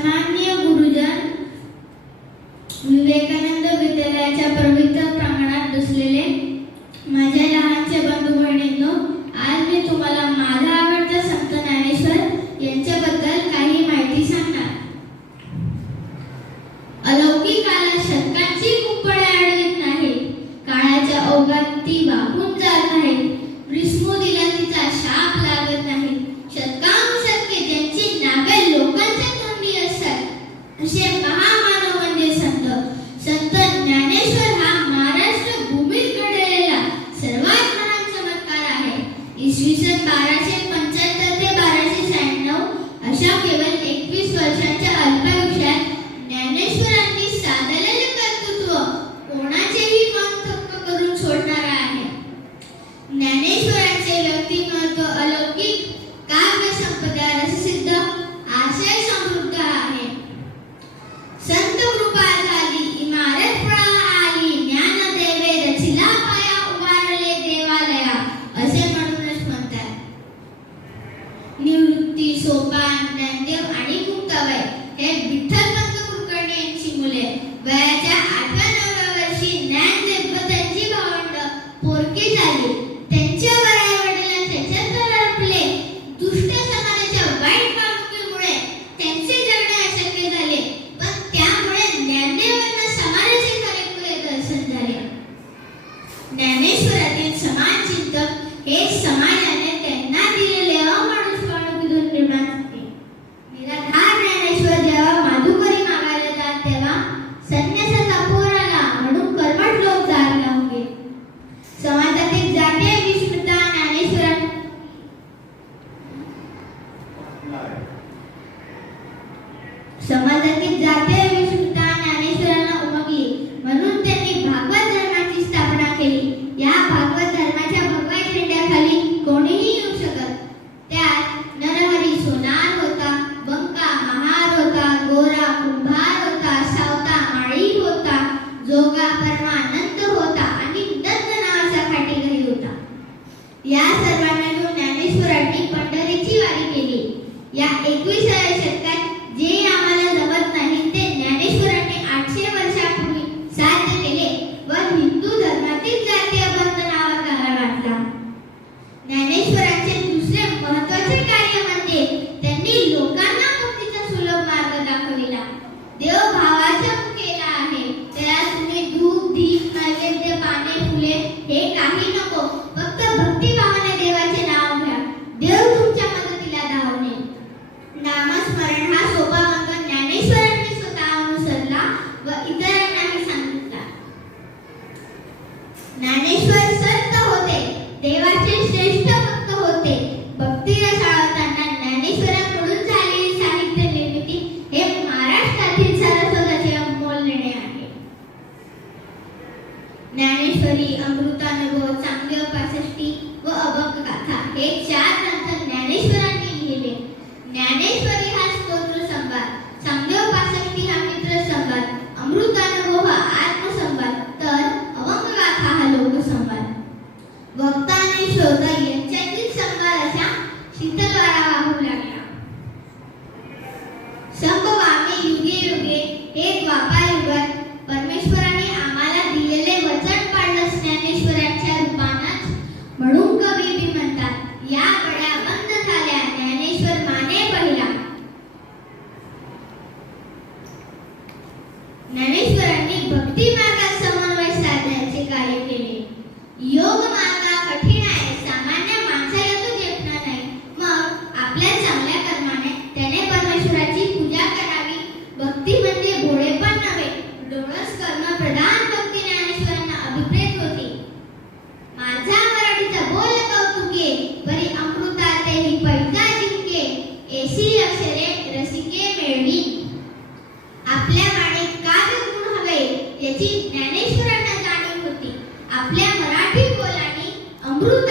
सन्मान्य गुरुजन विवेकानंद विद्यालयाच्या पवित्र प्रांगणात बसलेले माझ्या लहानचे बंधू बहिणींनो आज मी तुम्हाला माझा आवडता संत ज्ञानेश्वर यांच्याबद्दल काही माहिती सांगणार. अलौकिक काळात शतकांची कुंपणे अडवित नाही काळाच्या अवघात Всем हे विठ्ठल पंत कुलकर्णी यांची मुले. वयाच्या आठव्या नवव्या वर्षी ज्ञानदेव व त्यांची भावंड पोरकी झाली. त्यांच्या वया वडिलांना त्याच्यात हरपले दुष्ट समाजाच्या वाईट वागणुकीमुळे त्यांचे जगणे अशक्य झाले. पण त्यामुळे ज्ञानदेवांना समाजाचे खरेखुरे दर्शन झाले. ज्ञानेश्वरातील समान चिंतक हे समाजाने समाजातील जातीय विस्मृता ज्ञानेश्वरांना उमगली. म्हणून त्यांनी भागवत धर्माची स्थापना केली. या भागवत धर्माच्या भगव्या झेंड्याखाली कोणीही येऊ शकत. त्यात नरहरी सोनार होता बंका महार होता गोरा कुंभार होता सावता माळी होता जोगा परमानंद होता आणि दत्त नावाचा खाटीलही होता. या सर्वांना घेऊन ज्ञानेश्वरांनी पंढरीची वारी केली. या एकविसाव्या शतकात ज्ञानेश्वर संत होते. देवाचे श्रेष्ठ भक्त होते. झालेली साहित्य निर्मिती हे महाराष्ट्रातील सरस्वताचे अमोल निर्णय आहे. ज्ञानेश्वरी अमृतानुभव चांगली पासष्टी व अभंग कथा हे चार शोधा यांच्यातील वाहू लागला संघ वामे युगे युगे एक वापा युगात परमेश्वराने आम्हाला दिलेले वचन पाळलं ज्ञानेश्वराच्या रूपानाच म्हणून कवी बी म्हणतात या बंद झाल्या ज्ञानेश्वर माने पहिला ज्ञानेश्वरांनी भक्ती मार्गात समन्वय साधण्याचे कार्य केले. योग मार्ग त्याने परमेश्वराची पूजा करावी. भक्ती म्हणजे पण नव्हे डोळस प्रधान भक्ती ज्ञानेश्वरांना अभिप्रेत होते. माझा मराठीचा बोल कौतुके परी अमृता पैसा जिंके एसी अक्षरे रसिके मेळणी आपल्या वाणीत काय गुण हवे याची ज्ञानेश्वरांना जाणीव होती. आपल्या मराठी बोलाने अमृत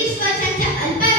वीस वर्षांच्या अल्प